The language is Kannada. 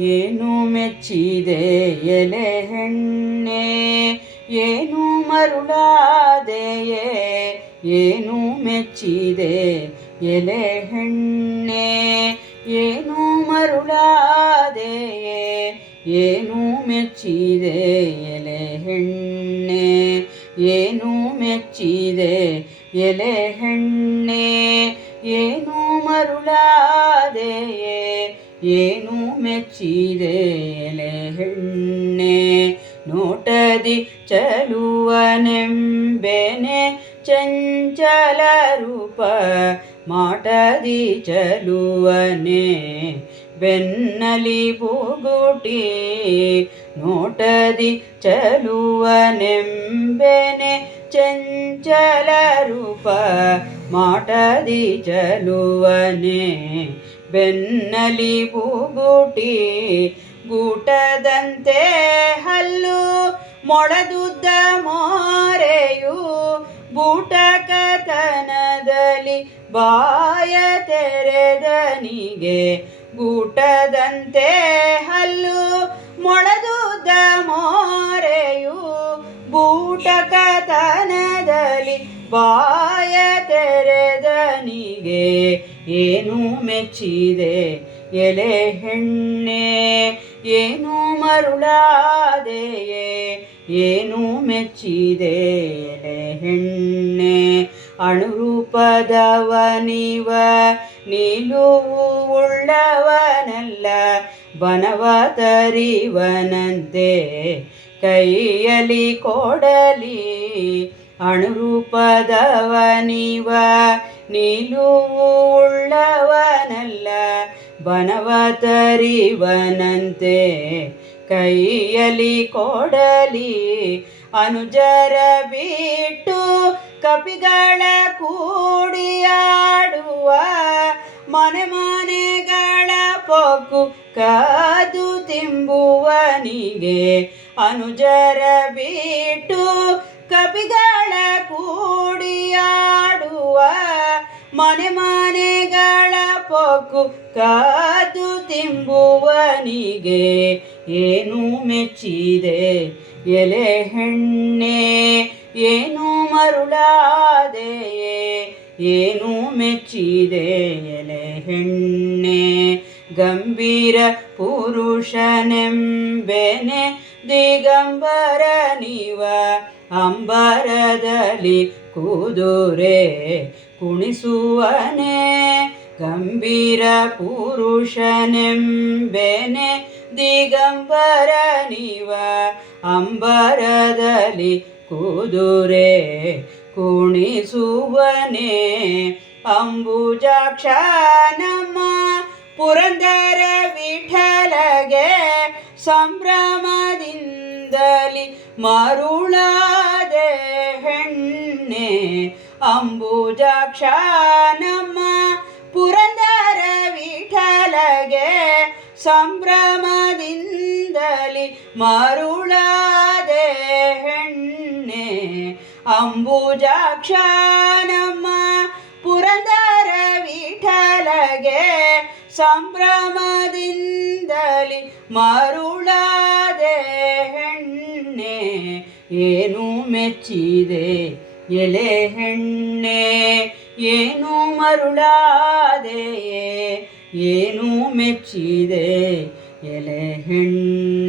ಏನು ಮೆಚ್ಚಿದೆ ಎಲೆ ಹೆಣ್ಣೆ ಏನು ಮರುಳಾದೆಯೇ ಏನು ಮೆಚ್ಚಿದೆ ಎಲೆ ಹೆಣ್ಣೆ ಏನು ಮರುಳಾದೆಯೇ ಏನು ಮೆಚ್ಚಿದೆ ಎಲೆ ಹೆಣ್ಣೆ ಏನು ಮೆಚ್ಚಿದೆ ಎಲೆ ಹೆಣ್ಣೆ ಏನು ಮರುಳಾದೆಯೇ ಏನು ಮೆಚ್ಚಿದೇಲೆ ಹೆಣ್ಣೆ? ನೋಟದಿ ಚಲುವನೆಂಬೆನೆ ಚಂಚಲ ರೂಪ ಮಾಟದಿ ಚಲುವನೆ? ಬೆನ್ನಲಿ ಬೂಗುಟಿ ನೋಟದಿ ಚಲುವನೆಂಬೆನೆ ಚಂಚಲ ರೂಪ ಮಾಟದಿ ಚಲುವನೆ? ಬೆನ್ನಲಿ ಬೂಗುಟಿ, ಗೂಟದಂತೆ ಹಲ್ಲು ಮೊಳದುದ್ದ ಮೋರೆಯು ಬೂಟಕತನದಲ್ಲಿ ಬಾಯ ತೆರೆದನಿಗೆ ಗೂಟದಂತೆ ಹಲ್ಲು ಮೊಳದುದ್ದ ಮೋರೆಯು ಬೂಟಕತನದಲ್ಲಿ ಬಾಯ ತೆರೆದನಿಗೆ ಏನು ಮೆಚ್ಚಿದೆ? ಎಲೆ ಹೆಣ್ಣೆ, ಏನು ಮರುಳಾದೆಯೇ? ಏನು ಮೆಚ್ಚಿದೆ? ಎಲೆ ಹೆಣ್ಣೆ, ಅಣುರೂಪದವನಿವ, ನಿಲುವು ಉಳ್ಳವನಲ್ಲ ಬನವ ತರಿವನಂತೆ ಕೈಯಲ್ಲಿ ಕೊಡಲಿ ಅಣುರೂಪದವನಿವ ನಿಲುವು ಬನವತರಿವನಂತೆ ಕೈಯಲಿ ಕೊಡಲಿ, ಅನುಜರ ಬಿಟ್ಟು ಕಪಿಗಳ ಕೂಡಿಯಾಡುವ, ಮನೆ ಮನೆಗಳ ಪೊಕ್ಕು ಕಾದು ತಿಂಬುವನಿಗೆ ಅನುಜರ ಬಿಟ್ಟು ಕಪಿಗಳ ಕೂಡಿಯಾಡುವ ಮನೆ ಮನೆಗಳ ಪೊಕ್ಕು ಕಾದು ತಿಂಬುವನಿಗೆ ಏನು ಮೆಚ್ಚಿದೆ? ಎಲೆ ಹೆಣ್ಣೆ, ಏನು ಮರುಳಾದೆಯೇ? ಏನು ಮೆಚ್ಚಿದೆ? ಎಲೆ ಹೆಣ್ಣೆ, ಗಂಭೀರ ಪುರುಷನೆಂಬೆನೆ ದಿಗಂಬರ ನೀವ ಅಂಬರದಲ್ಲಿ ಕುದುರೆ ಕುಣಿಸುವನೆ ಗಂಭೀರ ಪುರುಷನೆಂಬೆನೆ ದಿಗಂಬರ ನೀವ ಅಂಬರದಲ್ಲಿ ಕುದುರೆ ಕುಣಿಸುವನೆ. ಅಂಬುಜಾಕ್ಷ ನಮ್ಮ ಪುರಂದರ ವಿಠಲಗೆ ಸಂಭ್ರಮದಿಂದಲಿ ಮರುಳಾದೆ ಹೆಣ್ಣೆ ಅಂಬುಜಾಕ್ಷ ನಮ್ಮ ಪುರಂದರ ವಿಠಲಗೆ ಸಂಭ್ರಮದಿಂದಲಿ ಮರುಳಾದೆ ಹೆಣ್ಣೆ ಅಂಬುಜಾಕ್ಷ ನಮ್ಮ ಪುರಂದರ ವಿಠಲಗೆ ಸಂಭ್ರಮದಿಂದಲಿ ಮರುಳಾದೆ ಏನು ಮೆಚ್ಚಿದೆ ಎಲೆ ಹೆಣ್ಣೆ? ಏನು ಮರುಳಾದೆಯೇ? ಏನು ಮೆಚ್ಚಿದೆ ಎಲೆ ಹೆಣ್ಣೆ?